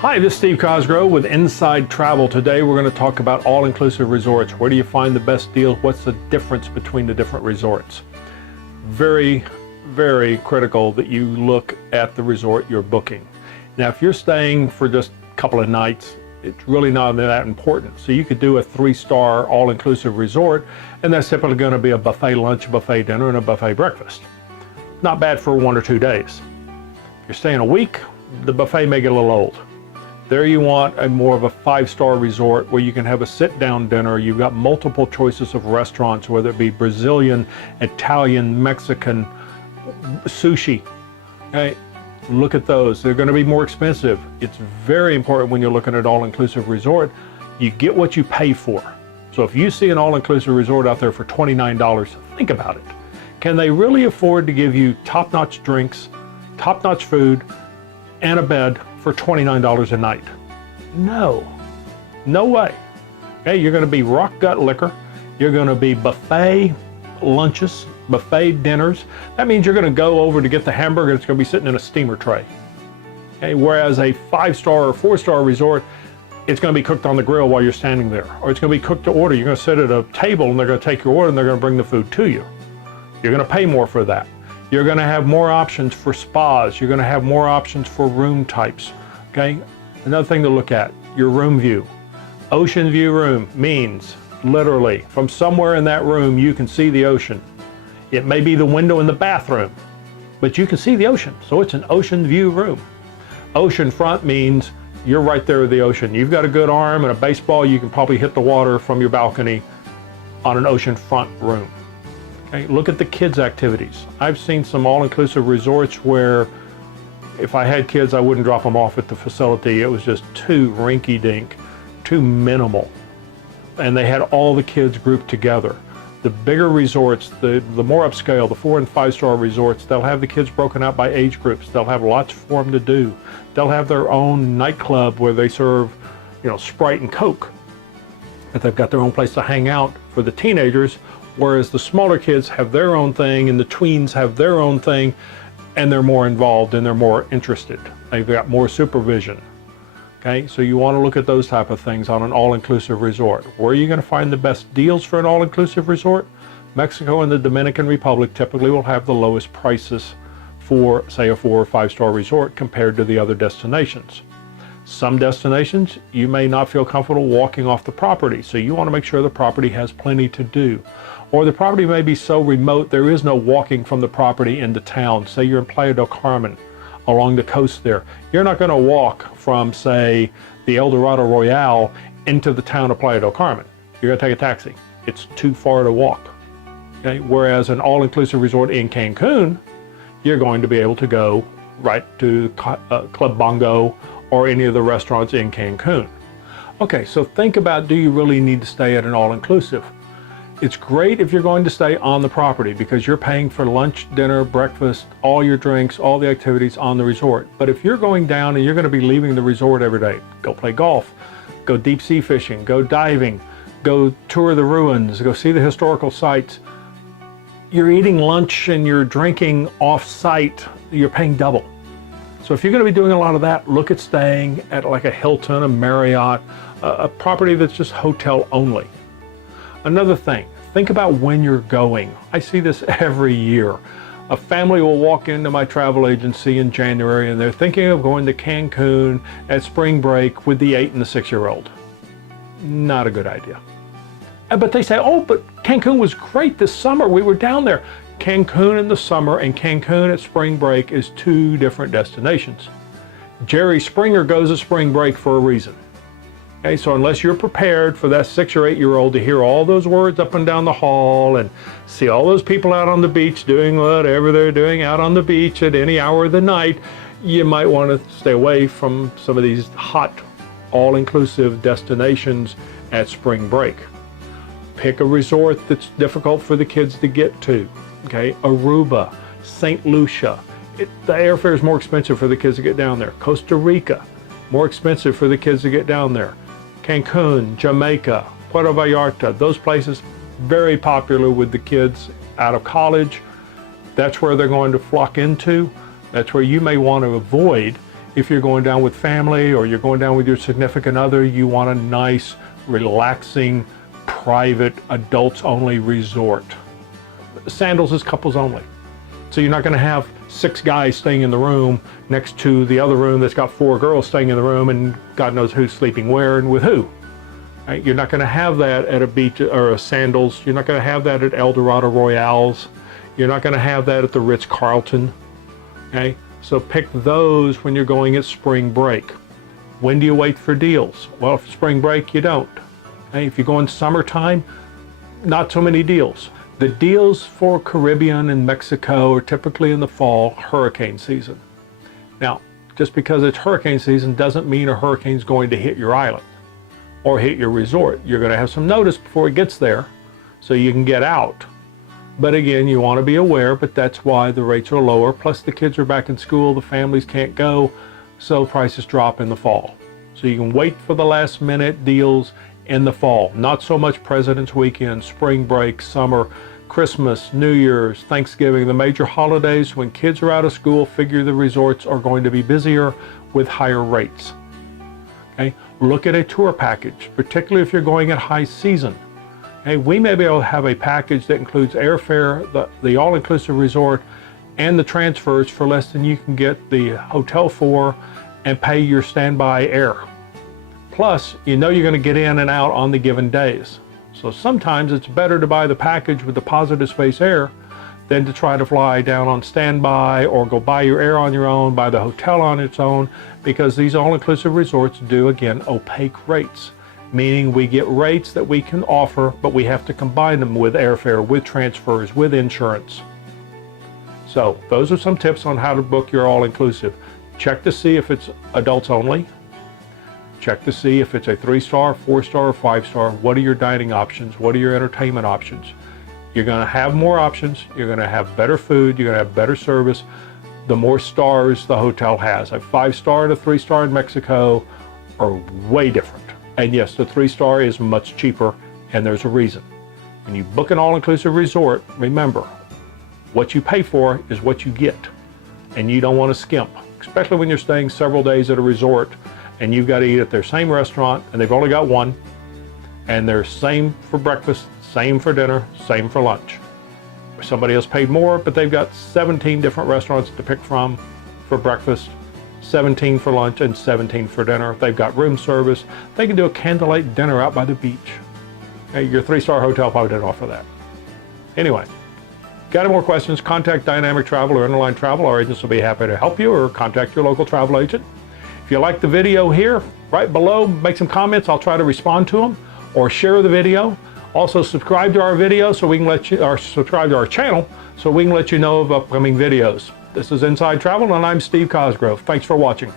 Hi, this is Steve Cosgrove with Inside Travel. Today we're going to talk about all-inclusive resorts. Where do you find the best deals? What's the difference between the different resorts? Very, very critical that you look at the resort you're booking. Now, if you're staying for just a couple of nights, it's really not that important. So you could do a 3-star all-inclusive resort, and that's typically going to be a buffet lunch, buffet dinner, and a buffet breakfast. Not bad for 1 or 2 days. If you're staying a week, the buffet may get a little old. There you want a more of a 5-star resort where you can have a sit-down dinner. You've got multiple choices of restaurants, whether it be Brazilian, Italian, Mexican, sushi. Okay, look at those. They're going to be more expensive. It's very important when you're looking at all-inclusive resort, you get what you pay for. So if you see an all-inclusive resort out there for $29, think about it. Can they really afford to give you top-notch drinks, top-notch food, and a bed for $29 a night? No way. Okay, you're going to be rock gut liquor. You're going to be buffet lunches, buffet dinners. That means you're going to go over to get the hamburger. It's going to be sitting in a steamer tray. Okay, whereas a 5-star or 4-star resort, it's going to be cooked on the grill while you're standing there, or it's going to be cooked to order. You're going to sit at a table and they're going to take your order and they're going to bring the food to you. You're going to pay more for that. You're going to have more options for spas. You're going to have more options for room types. Okay, another thing to look at, your room view. Ocean view room means literally from somewhere in that room you can see the ocean. It may be the window in the bathroom, but you can see the ocean, so it's an ocean view room. Ocean front means you're right there with the ocean. You've got a good arm and a baseball, you can probably hit the water from your balcony on an ocean front room. Okay, look at the kids' activities. I've seen some all-inclusive resorts where if I had kids, I wouldn't drop them off at the facility. It was just too rinky-dink, too minimal. And they had all the kids grouped together. The bigger resorts, the more upscale, the 4- and 5-star resorts, they'll have the kids broken out by age groups. They'll have lots for them to do. They'll have their own nightclub where they serve, Sprite and Coke. But they've got their own place to hang out for the teenagers, whereas the smaller kids have their own thing and the tweens have their own thing, and they're more involved and they're more interested. They've got more supervision. Okay, so you want to look at those type of things on an all-inclusive resort. Where are you going to find the best deals for an all-inclusive resort? Mexico and the Dominican Republic typically will have the lowest prices for, say, a 4- or 5-star resort compared to the other destinations. Some destinations, you may not feel comfortable walking off the property, so you want to make sure the property has plenty to do. Or the property may be so remote there is no walking from the property into town. Say you're in Playa del Carmen, along the coast there. You're not going to walk from, say, the El Dorado Royale into the town of Playa del Carmen. You're going to take a taxi. It's too far to walk. Okay? Whereas an all-inclusive resort in Cancun, you're going to be able to go right to Club Bongo or any of the restaurants in Cancun. Okay, so think about, do you really need to stay at an all-inclusive? It's great if you're going to stay on the property because you're paying for lunch, dinner, breakfast, all your drinks, all the activities on the resort. But if you're going down and you're going to be leaving the resort every day, go play golf, go deep sea fishing, go diving, go tour the ruins, go see the historical sites, you're eating lunch and you're drinking off-site, you're paying double. So if you're going to be doing a lot of that, look at staying at like a Hilton, a Marriott, a property that's just hotel only. Another thing, think about when you're going. I see this every year. A family will walk into my travel agency in January and they're thinking of going to Cancun at spring break with the 8- and 6-year-old. Not a good idea. But they say, oh, but Cancun was great this summer. We were down there. Cancun in the summer and Cancun at spring break is 2 different destinations. Jerry Springer goes to spring break for a reason. Okay, so unless you're prepared for that 6- or 8-year-old to hear all those words up and down the hall and see all those people out on the beach doing whatever they're doing out on the beach at any hour of the night, you might want to stay away from some of these hot, all-inclusive destinations at spring break. Pick a resort that's difficult for the kids to get to. Okay, Aruba, St. Lucia. The airfare is more expensive for the kids to get down there. Costa Rica, more expensive for the kids to get down there. Cancun, Jamaica, Puerto Vallarta, those places, very popular with the kids out of college. That's where they're going to flock into. That's where you may want to avoid If you're going down with family or you're going down with your significant other, you want a nice, relaxing, private, adults-only resort. Sandals is couples only. So you're not going to have 6 guys staying in the room next to the other room that's got 4 girls staying in the room, and God knows who's sleeping where and with who. Right? You're not going to have that at a beach or a Sandals. You're not going to have that at Eldorado Royales. You're not going to have that at the Ritz-Carlton. Okay? So pick those when you're going at spring break. When do you wait for deals? Well, for spring break, you don't. Okay? If you go in summertime, not so many deals. The deals for Caribbean and Mexico are typically in the fall, hurricane season. Now, just because it's hurricane season doesn't mean a hurricane's going to hit your island or hit your resort. You're going to have some notice before it gets there so you can get out. But again, you want to be aware, but that's why the rates are lower. Plus the kids are back in school, the families can't go, so prices drop in the fall. So you can wait for the last minute deals in the fall. Not so much President's Weekend, spring break, summer, Christmas, New Year's, Thanksgiving, the major holidays. When kids are out of school, figure the resorts are going to be busier with higher rates. Okay? Look at a tour package, particularly if you're going at high season. Okay? We may be able to have a package that includes airfare, the all-inclusive resort, and the transfers for less than you can get the hotel for and pay your standby air. Plus, you know you're going to get in and out on the given days. So sometimes it's better to buy the package with the Positive Space Air than to try to fly down on standby or go buy your air on your own, buy the hotel on its own, because these all-inclusive resorts do, again, opaque rates, meaning we get rates that we can offer, but we have to combine them with airfare, with transfers, with insurance. So those are some tips on how to book your all-inclusive. Check to see if it's adults only. Check to see if it's a 3-star, 4-star, or 5-star. What are your dining options? What are your entertainment options? You're going to have more options. You're going to have better food. You're going to have better service. The more stars the hotel has. A 5-star and a 3-star in Mexico are way different. And yes, the 3-star is much cheaper, and there's a reason. When you book an all-inclusive resort, remember, what you pay for is what you get. And you don't want to skimp, especially when you're staying several days at a resort and you've got to eat at their same restaurant, and they've only got one, and they're same for breakfast, same for dinner, same for lunch. Somebody else paid more, but they've got 17 different restaurants to pick from for breakfast, 17 for lunch, and 17 for dinner. They've got room service. They can do a candlelight dinner out by the beach. Okay, your 3-star hotel probably didn't offer that. Anyway, got any more questions, contact Dynamic Travel or Interline Travel. Our agents will be happy to help you, or contact your local travel agent. If you like the video here, right below, make some comments. I'll try to respond to them, or share the video. Also subscribe to our video so we can let you, or subscribe to our channel so we can let you know of upcoming videos. This is Inside Travel, and I'm Steve Cosgrove. Thanks for watching.